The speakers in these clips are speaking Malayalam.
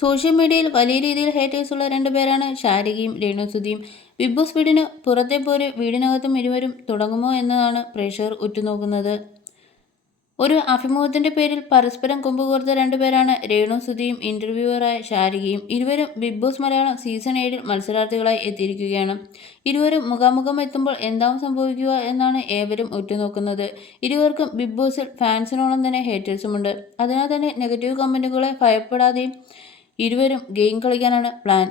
സോഷ്യൽ മീഡിയയിൽ വലിയ രീതിയിൽ ഹേറ്റേഴ്സ് ഉള്ള രണ്ടുപേരാണ് ശാരികയും രേണുസുധിയും. ബിഗ് ബോസ് വീടിന് പുറത്തെ പോലെ വീടിനകത്തും ഇരുവരും തുടങ്ങുമോ എന്നതാണ് പ്രേക്ഷകർ ഉറ്റുനോക്കുന്നത്. ഒരു അഭിമുഖത്തിന്റെ പേരിൽ പരസ്പരം കൊമ്പുകോർത്ത രണ്ടുപേരാണ് രേണുസുധിയും ഇന്റർവ്യൂവറായ ശാരികയും. ഇരുവരും ബിഗ് ബോസ് മലയാളം സീസൺ 7 മത്സരാർത്ഥികളായി എത്തിയിരിക്കുകയാണ്. ഇരുവരും മുഖാമുഖം എത്തുമ്പോൾ എന്താവും സംഭവിക്കുക എന്നാണ് ഏവരും ഉറ്റുനോക്കുന്നത്. ഇരുവർക്കും ബിഗ് ബോസിൽ ഫാൻസിനോളം തന്നെ ഹേറ്റേഴ്സുമുണ്ട്. അതിനാൽ തന്നെ നെഗറ്റീവ് കമന്റുകളെ ഭയപ്പെടാതെയും ഇരുവരും ഗെയിം കളിക്കാനാണ് പ്ലാൻ.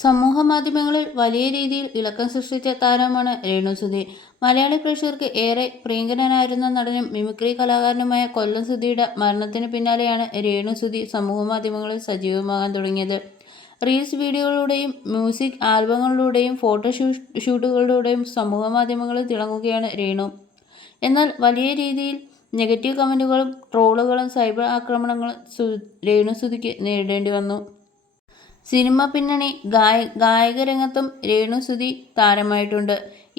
സമൂഹ മാധ്യമങ്ങളിൽ വലിയ രീതിയിൽ ഇളക്കം സൃഷ്ടിച്ച താരമാണ് രേണുസുധി. മലയാളി പ്രേക്ഷകർക്ക് ഏറെ പ്രിയങ്കരനായിരുന്ന നടനും മിമിക്രി കലാകാരനുമായ കൊല്ലം സുധിയുടെ മരണത്തിന് പിന്നാലെയാണ് രേണുസുധി സമൂഹമാധ്യമങ്ങളിൽ സജീവമാകാൻ തുടങ്ങിയത്. റീൽസ് വീഡിയോകളിലൂടെയും മ്യൂസിക് ആൽബങ്ങളിലൂടെയും ഫോട്ടോ ഷൂട്ടുകളിലൂടെയും സമൂഹമാധ്യമങ്ങളിൽ തിളങ്ങുകയാണ് രേണു. എന്നാൽ വലിയ രീതിയിൽ നെഗറ്റീവ് കമന്റുകളും ട്രോളുകളും സൈബർ ആക്രമണങ്ങളും രേണുസുധിക്ക് നേരിടേണ്ടി വന്നു. സിനിമ പിന്നണി ഗായകരംഗത്തും രേണുസുധി താരമായിട്ടുണ്ട്.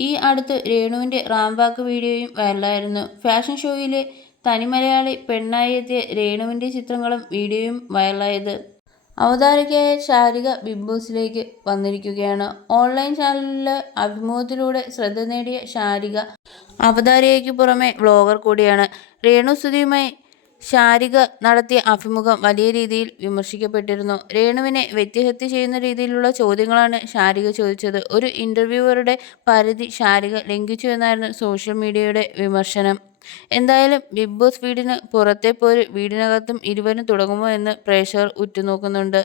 ഈ അടുത്ത് രേണുവിൻ്റെ റാംവാക്ക് വീഡിയോയും വൈറലായിരുന്നു. ഫാഷൻ ഷോയിലെ തനിമലയാളി പെണ്ണായി എത്തിയ രേണുവിൻ്റെ ചിത്രങ്ങളും വീഡിയോയും വൈറലായത്. അവതാരകയായ ശാരിക ബിഗ് ബോസിലേക്ക് വന്നിരിക്കുകയാണ്. ഓൺലൈൻ ചാനലിലെ അഭിമുഖത്തിലൂടെ ശ്രദ്ധ നേടിയ ശാരിക അവതാരകയ്ക്ക് പുറമെ വ്ലോഗർ കൂടിയാണ്. രേണുസുധിയുമായി ശാരിക നടത്തിയ അഭിമുഖം വലിയ രീതിയിൽ വിമർശിക്കപ്പെട്ടിരുന്നു. രേണുവിനെ വ്യക്തിഹത്യ ചെയ്യുന്ന രീതിയിലുള്ള ചോദ്യങ്ങളാണ് ശാരിക ചോദിച്ചത്. ഒരു ഇന്റർവ്യൂവറുടെ പരിധി ശാരിക ലംഘിച്ചു എന്നായിരുന്നു സോഷ്യൽ മീഡിയയുടെ വിമർശനം. എന്തായാലും ബിഗ് ബോസ് വീടിന് പുറത്തെ പോലെ വീടിനകത്തും ഇരുവരും തുടങ്ങുമോ എന്ന് പ്രേക്ഷകർ ഉറ്റുനോക്കുന്നുണ്ട്.